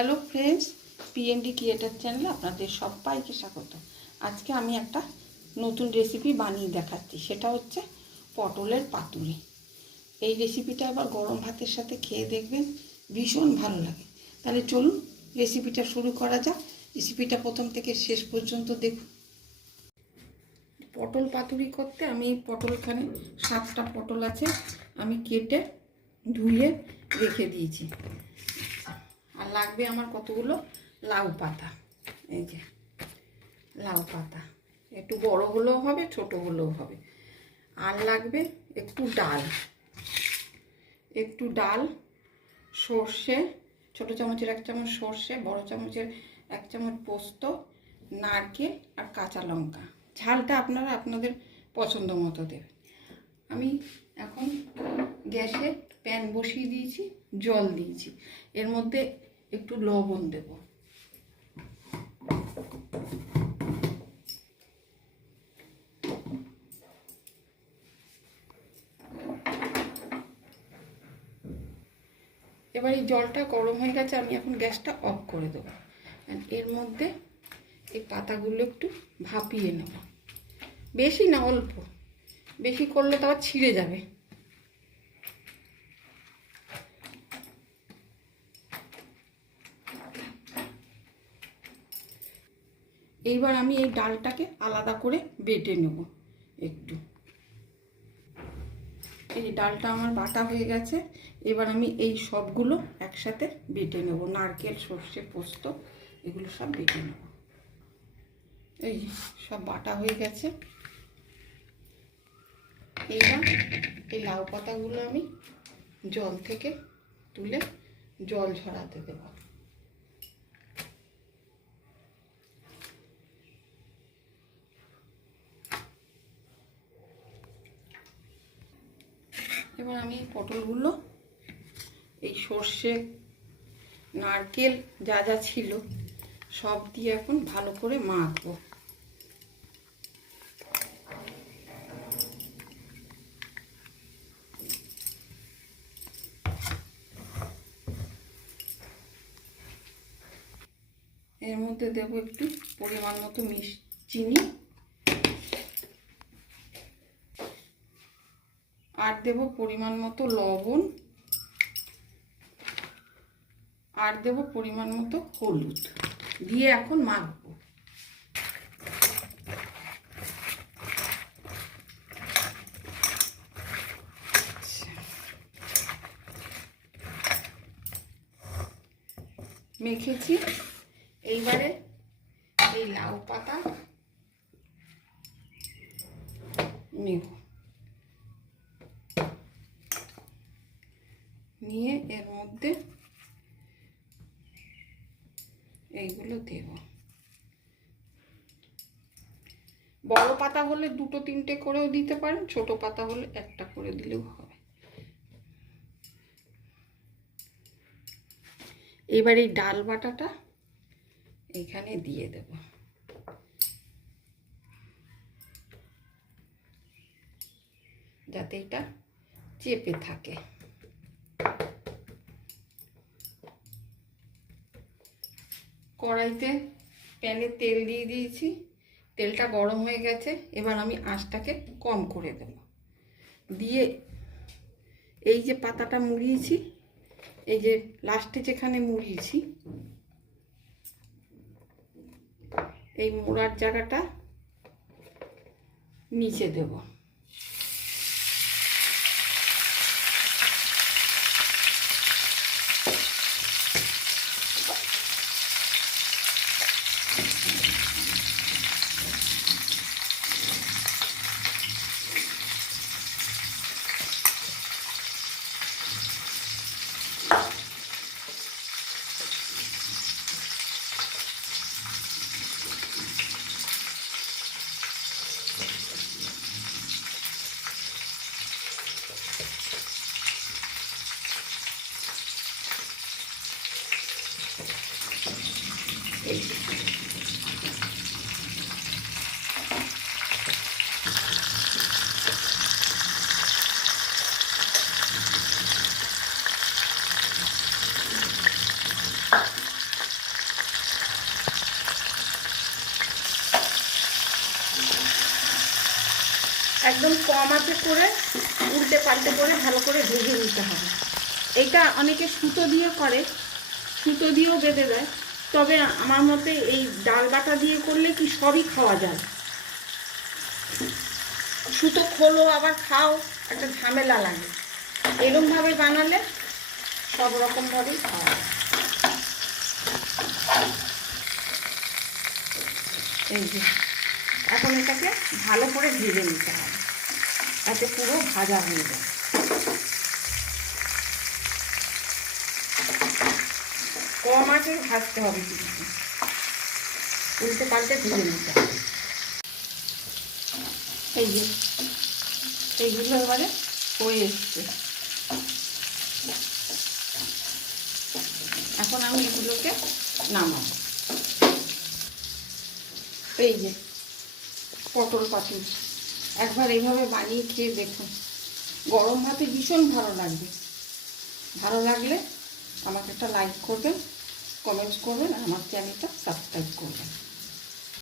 Hello friends, PND creator চ্যানেলে আপনাদের সবাইকে স্বাগত। আজকে আমি একটা নতুন রেসিপি বানিয়ে দেখাচ্ছি, সেটা হচ্ছে পটলের পাতুরি। এই রেসিপিটা আবার গরম ভাতের সাথে খেয়ে দেখবেন, ভীষণ ভালো লাগে। তাহলে চলুন রেসিপিটা শুরু করা যাক। রেসিপিটা প্রথম থেকে শেষ পর্যন্ত দেখুন। পটল পাতুরি করতে আমি এই পটলখানে 7টা পটল আছে, আমি কেটে ধুয়ে রেখে দিয়েছি। আর লাগবে আমার কতগুলো লাউ পাতা। এই যে লাউ পাতা, একটু বড় হলেও হবে, ছোট হলেও হবে। আর লাগবে একটু ডাল, সর্ষে, ছোট চামচের 1 চামচ সর্ষে, বড় চামচের 1 চামচ পোস্ত, নারকেল আর কাঁচা লঙ্কা। ঝালটা আপনারা আপনাদের পছন্দ মতো দেবেন। আমি এখন গ্যাসে প্যান বসিয়ে দিয়েছি, জল দিয়েছি, এর মধ্যে একটু লবণ দেব। এবার এই জলটা গরম হয়ে গেছে, আমি এখন গ্যাসটা অফ করে দেবো। এর মধ্যে এই পাতাগুলো একটু ভাপিয়ে নেব, বেশি না, অল্প। বেশি করলে তো আবার ছিঁড়ে যাবে। এইবার আমি এই ডালটাকে আলাদা করে বেটে নেব একটু। এই ডালটা আমার বাটা হয়ে গেছে, এবার আমি এই সবগুলো একসাথে বেটে নেব। নারকেল, সর্ষে, পোস্ত এগুলো সব বেটে নেব। এই সব বাটা হয়ে গেছে। এইবার এই লাউ পাতাগুলো আমি জল থেকে তুলে জল ঝরাতে দেব। এবার আমি এই পটলগুলো এই সর্ষে, নারকেল যা যা ছিল সব দিয়ে এখন ভালো করে মাখবো। এর মধ্যে দেব একটু পরিমাণ মতো চিনি, আর দেব পরিমাণ মতো লবণ, আর দেব পরিমাণ মতো হলুদ দিয়ে এখন মাখবো। মেখেছি, এইবারে এই লাউ পাতা নেব, নিয়ে এর মধ্যে এইগুলো দেব। বড় পাতা হলে 2-3টে করেও দিতে পারেন, ছোট পাতা হলে 1টা করে দিলেও হবে। এবার এই ডাল বাটাটা এখানে দিয়ে দেব। যাতে এটা চেপে থাকে। কড়াইতে প্যানে তেল দিয়ে দিয়েছি, তেলটা গরম হয়ে গেছে। এবার আমি আঁচটাকে কম করে দেব, দিয়ে এই যে পাতাটা মুড়িয়েছি, এই যে লাস্টে যেখানে মুড়িয়েছি, এই মোড়ার জায়গাটা নিচে দেব। একদম কম আঁচে করে উল্টে পাল্টে করে ভালো করে ভেজে নিতে হবে। এইটা অনেকে সুতো দিয়ে করে, সুতো দিয়েও বেঁধে দেয়, তবে আমার মতে এই ডাল বাটা দিয়ে করলে কি সবই খাওয়া যায়। সুতো খোলো আবার খাও, একটা ঝামেলা লাগে। এরকমভাবে বানালে সব রকমভাবেই খাওয়া যায়। এই যে এখন এটাকে ভালো করে ভেজে নিতে হবে, যাতে পুরো ভাজা হয়ে যায়। কম আঁচে ভাজতে হবে, কিন্তু উল্টে পাল্টে ভেজে নিতে হবে। এই যে এইগুলো এবারে হয়ে এসছে। এখন আমি এগুলোকে নামাবো। এই যে পটল পাতুরি, একবার এইভাবে বানিয়ে খেয়ে দেখুন, গরম ভাতে ভীষণ ভালো লাগবে। ভালো লাগলে আমাকে একটা লাইক করবেন, কমেন্টস করবেন, আর আমার চ্যানেলটা সাবস্ক্রাইব করবেন।